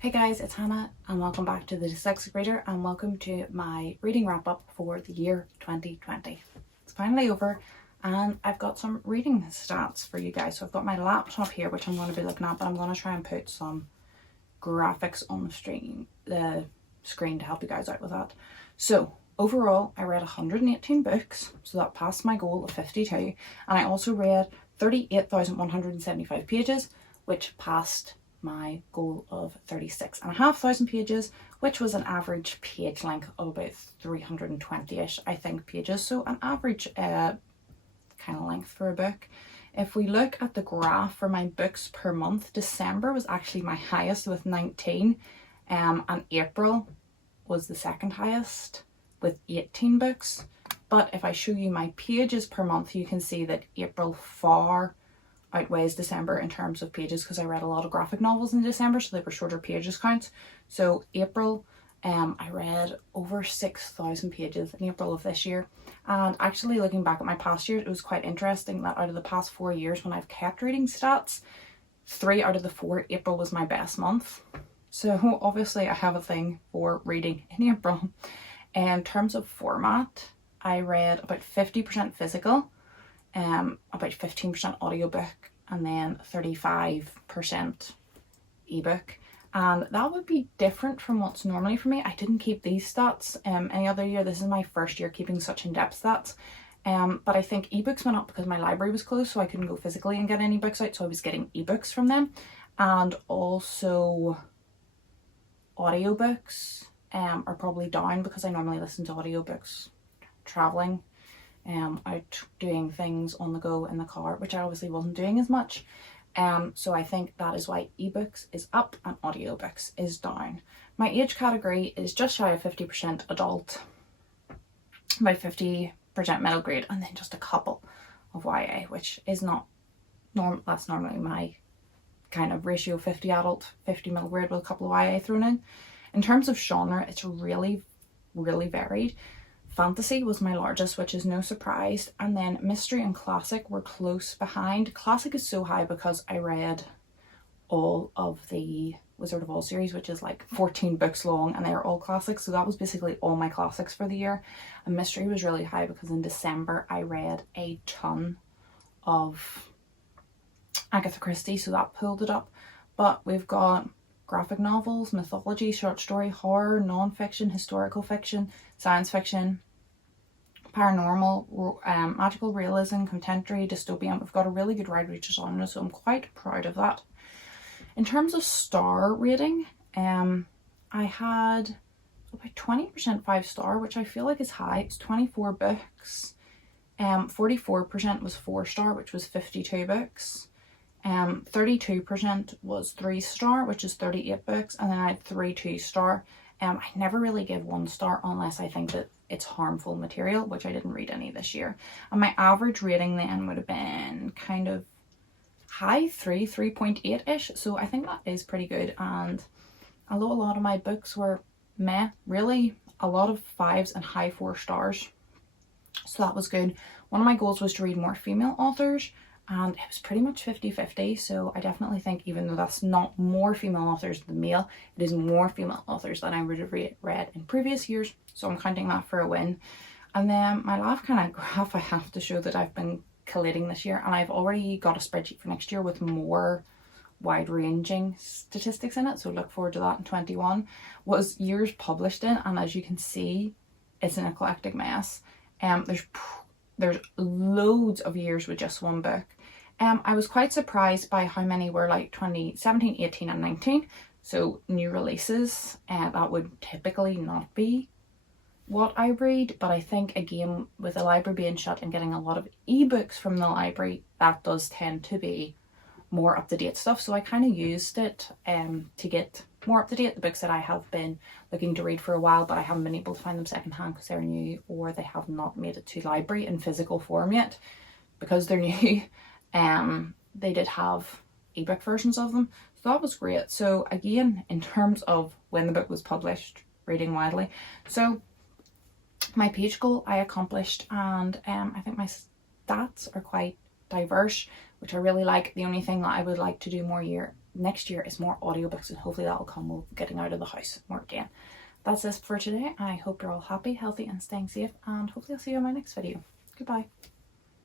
Hey guys, it's Hannah and welcome back to the Dyslexic Reader and welcome to my reading wrap up for the year 2020. It's finally over and I've got some reading stats for you guys. So I've got my laptop here which I'm going to be looking at, but I'm going to try and put some graphics on the screen to help you guys out with that. So overall I read 118 books, so that passed my goal of 52, and I also read 38,175 pages, which passed my goal of 36,500 pages, which was an average page length of about 320-ish, I think, pages. So an average kind of length for a book. If we look at the graph for my books per month, December was actually my highest with 19, and April was the second highest with 18 books. But if I show you my pages per month, you can see that April far outweighs December in terms of pages, because I read a lot of graphic novels in December, so they were shorter pages counts. So April, I read over 6,000 pages in April of this year. And actually looking back at my past years, it was quite interesting that out of the past 4 years when I've kept reading stats, 3 out of the 4, April was my best month. So obviously I have a thing for reading in April. In terms of format, I read about 50% physical, about 15% audiobook, and then 35% ebook. And that would be different from what's normally for me. I didn't keep these stats any other year. This is my first year keeping such in-depth stats. But I think ebooks went up because my library was closed, so I couldn't go physically and get any books out, so I was getting ebooks from them. And also audiobooks are probably down because I normally listen to audiobooks traveling, out doing things on the go in the car, which I obviously wasn't doing as much. So I think that is why ebooks is up and audiobooks is down. My age category is just shy of 50% adult, about 50% middle grade, and then just a couple of YA, which is not that's normally my kind of ratio, 50 adult, 50 middle grade with a couple of YA thrown in. In terms of genre, it's really varied. Fantasy was my largest, which is no surprise, and then mystery and classic were close behind. Classic is so high because I read all of the Wizard of Oz series, which is like 14 books long, and they are all classics, so that was basically all my classics for the year. And mystery was really high because in December I read a ton of Agatha Christie, so that pulled it up. But we've got graphic novels, mythology, short story, horror, non-fiction, historical fiction, science fiction, paranormal, magical realism, contemporary, dystopian. We've got a really good wide range of genres, so I'm quite proud of that. In terms of star rating, I had about 20% 5-star, which I feel like is high. It's 24 books. 44% was 4-star, which was 52 books. 32% was 3-star, which is 38 books, and then I had 3 2-star. I never really give 1-star unless I think that it's harmful material, which I didn't read any this year. And my average rating then would have been kind of high 3.8-ish, so I think that is pretty good. And although a lot of my books were meh, really a lot of 5s and high 4 stars, so that was good. One of my goals was to read more female authors, and it was pretty much 50-50, so I definitely think, even though that's not more female authors than male, it is more female authors than I would have read in previous years, so I'm counting that for a win. And then my last kind of graph I have to show that I've been collating this year, and I've already got a spreadsheet for next year with more wide-ranging statistics in it, so look forward to that in 21, was years published in, and as you can see, it's an eclectic mess. There's loads of years with just one book. I was quite surprised by how many were like 2017, 18 and 19, so new releases. That would typically not be what I read, but I think again with the library being shut and getting a lot of ebooks from the library, that does tend to be more up-to-date stuff, so I kind of used it to get more up-to-date the books that I have been looking to read for a while, but I haven't been able to find them secondhand because they're new or they have not made it to library in physical form yet. Because they're new, they did have ebook versions of them, so that was great. So again, in terms of when the book was published, reading widely, so my page goal I accomplished, and I think my stats are quite diverse, which I really like. The only thing that I would like to do next year is more audiobooks, and hopefully that'll come with getting out of the house more again. That's it for today. I hope you're all happy, healthy and staying safe, and hopefully I'll see you in my next video. Goodbye.